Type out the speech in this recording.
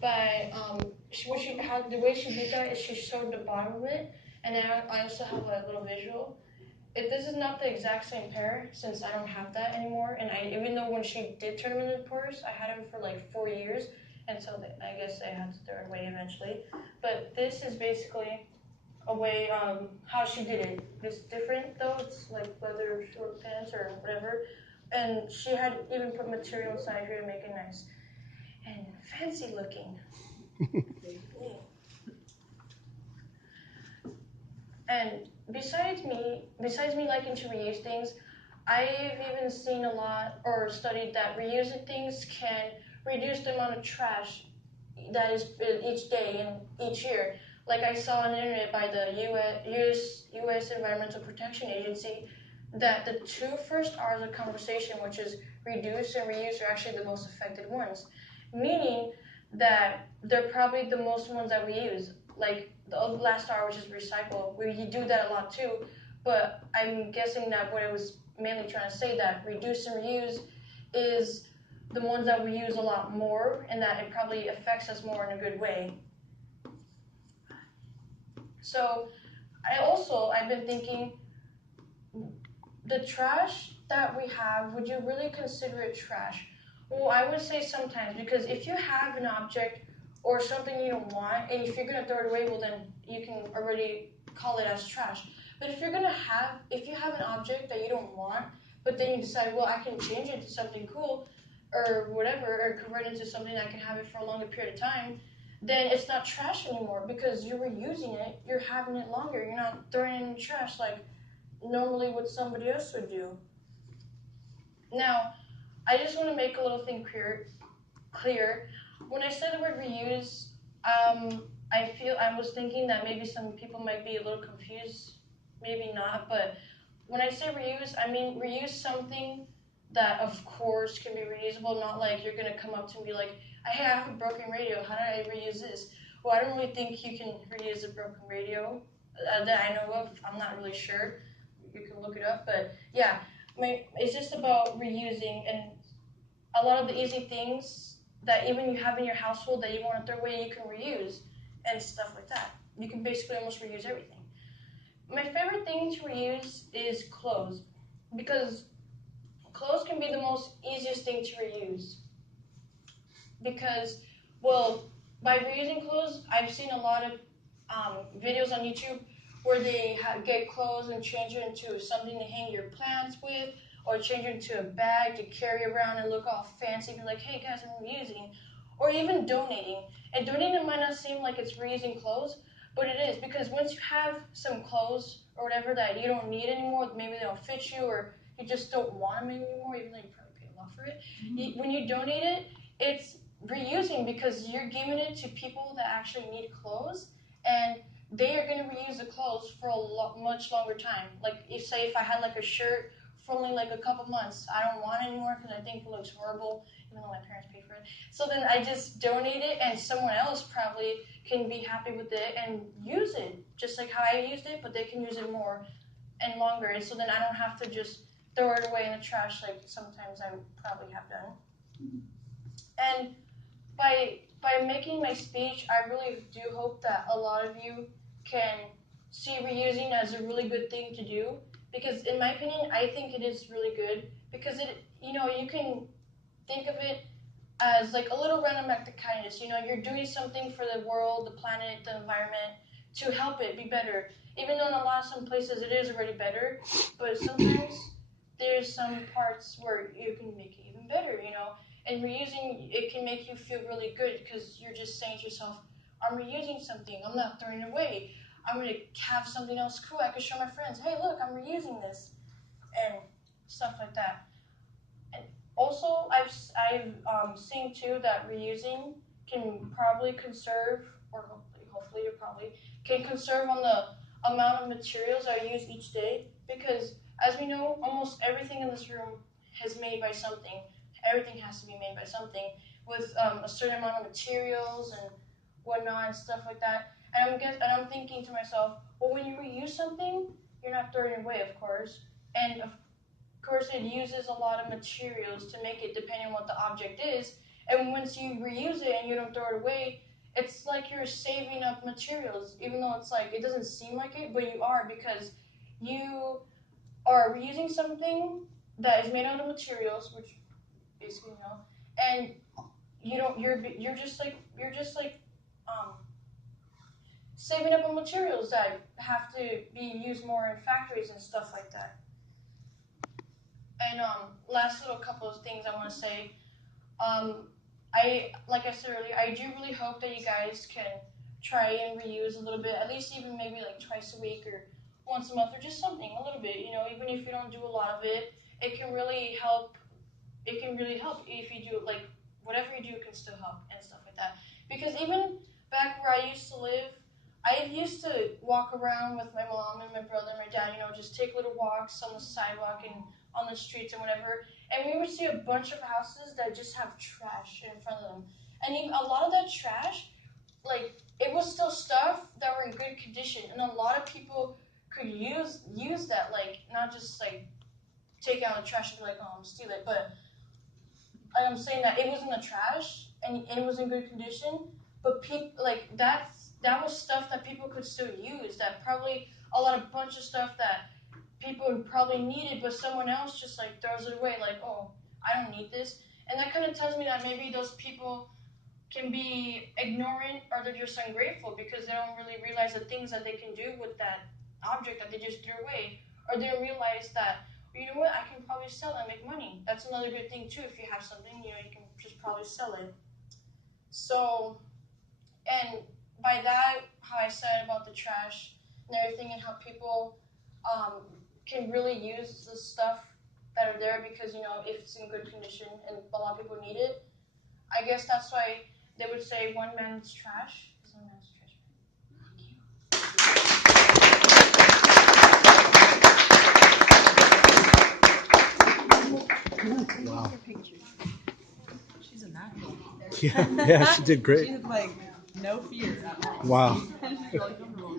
But the way she did that is she showed the bottom of it, and then I also have a little visual. This is not the exact same pair since I don't have that anymore, and even though when she did turn them into purse, I had them for like 4 years, and so I guess I had to throw it away eventually. But this is basically a way how she did it. It's different though. It's like leather short pants or whatever, and she had even put material inside here to make it nice and fancy looking. And besides me liking to reuse things, I've even seen a lot or studied that reusing things can reduce the amount of trash that is each day and each year. Like I saw on the internet by the U.S. Environmental Protection Agency that the two first R's of conversation, which is reduce and reuse, are actually the most affected ones. Meaning that they're probably the most ones that we use. Like the last R, which is recycle, we do that a lot too. But I'm guessing that what it was mainly trying to say that reduce and reuse is the ones that we use a lot more, and that it probably affects us more in a good way. So I've been thinking, the trash that we have, would you really consider it trash? Well, I would say sometimes, because if you have an object or something you don't want, and if you're gonna throw it away, well then you can already call it as trash. But if you have an object that you don't want, but then you decide, well, I can change it to something cool, or whatever, or convert it into something that can have it for a longer period of time, then it's not trash anymore because you're reusing it, you're having it longer, you're not throwing it in the trash like normally what somebody else would do. Now, I just want to make a little thing clear. When I said the word reuse, I was thinking that maybe some people might be a little confused, maybe not, but when I say reuse, I mean reuse something that of course can be reusable, not like you're gonna come up to me and be like, hey, I have a broken radio, how did I reuse this? Well, I don't really think you can reuse a broken radio that I know of. I'm not really sure. You can look it up, but yeah, it's just about reusing, and a lot of the easy things that even you have in your household that you want to throw away, you can reuse, and stuff like that. You can basically almost reuse everything. My favorite thing to reuse is clothes, because clothes can be the most easiest thing to reuse. Because, well, by reusing clothes, I've seen a lot of videos on YouTube where they get clothes and change it into something to hang your plants with, or change it into a bag to carry around and look all fancy, be like, hey guys, I'm reusing, or even donating. And donating might not seem like it's reusing clothes, but it is, because once you have some clothes or whatever that you don't need anymore, maybe they don't fit you, or you just don't want them anymore, even though you probably paid a lot for it, when you donate it, it's reusing because you're giving it to people that actually need clothes, and they are going to reuse the clothes for a much longer time. Like, if I had like a shirt for only like a couple months, I don't want it anymore because I think it looks horrible, even though my parents paid for it. So then I just donate it, and someone else probably can be happy with it and use it, just like how I used it, but they can use it more and longer. And so then I don't have to just throw it away in the trash like sometimes I probably have done. And by making my speech, I really do hope that a lot of you can see reusing as a really good thing to do, because in my opinion, I think it is really good, because you can think of it as like a little random act of kindness. You're doing something for the world, the planet, the environment, to help it be better. Even though in some places it is already better, but sometimes there's some parts where you can make it even better. And reusing, it can make you feel really good because you're just saying to yourself, I'm reusing something, I'm not throwing it away. I'm going to have something else cool I can show my friends. Hey, look, I'm reusing this, and stuff like that. And also, I've seen too that reusing can probably conserve, or hopefully it probably can conserve on the amount of materials I use each day, because as we know, almost everything in this room is made by something. Everything has to be made by something with a certain amount of materials and whatnot and stuff like that. And I'm thinking to myself, well, when you reuse something, you're not throwing it away, of course. And of course, it uses a lot of materials to make it, depending on what the object is. And once you reuse it and you don't throw it away, it's like you're saving up materials, even though it's like it doesn't seem like it, but you are because you are reusing something that is made out of materials, which basically and you don't. You're just like saving up on materials that have to be used more in factories and stuff like that. And last little couple of things I want to say. Um, I like I said earlier, I do really hope that you guys can try and reuse a little bit, at least even maybe like twice a week or once a month or just something a little bit. Even if you don't do a lot of it, it can really help. It can really help if you do like whatever you do can still help and stuff like that. Because even back where I used to live, I used to walk around with my mom and my brother and my dad. Just take little walks on the sidewalk and on the streets and whatever. And we would see a bunch of houses that just have trash in front of them. And even a lot of that trash, like it was still stuff that were in good condition, and a lot of people could use that, like not just like take out the trash and be like, oh, I'm steal it, but I'm saying that it was in the trash and it was in good condition, but people like that was stuff that people could still use. That probably a lot of bunch of stuff that people probably needed, but someone else just like throws it away. Like, oh, I don't need this, and that kind of tells me that maybe those people can be ignorant or they're just ungrateful because they don't really realize the things that they can do with that object that they just threw away, or they don't realize that you know what, I can probably sell and make money. That's another good thing too. If you have something, you can just probably sell it. So, and by that, how I said about the trash and everything, and how people um, can really use the stuff that are there because if it's in good condition and a lot of people need it. I guess that's why they would say one man's trash is one man's trash. Wow. She's a natural. Yeah, she did great. She had like no fear at all. Wow. She's really comfortable.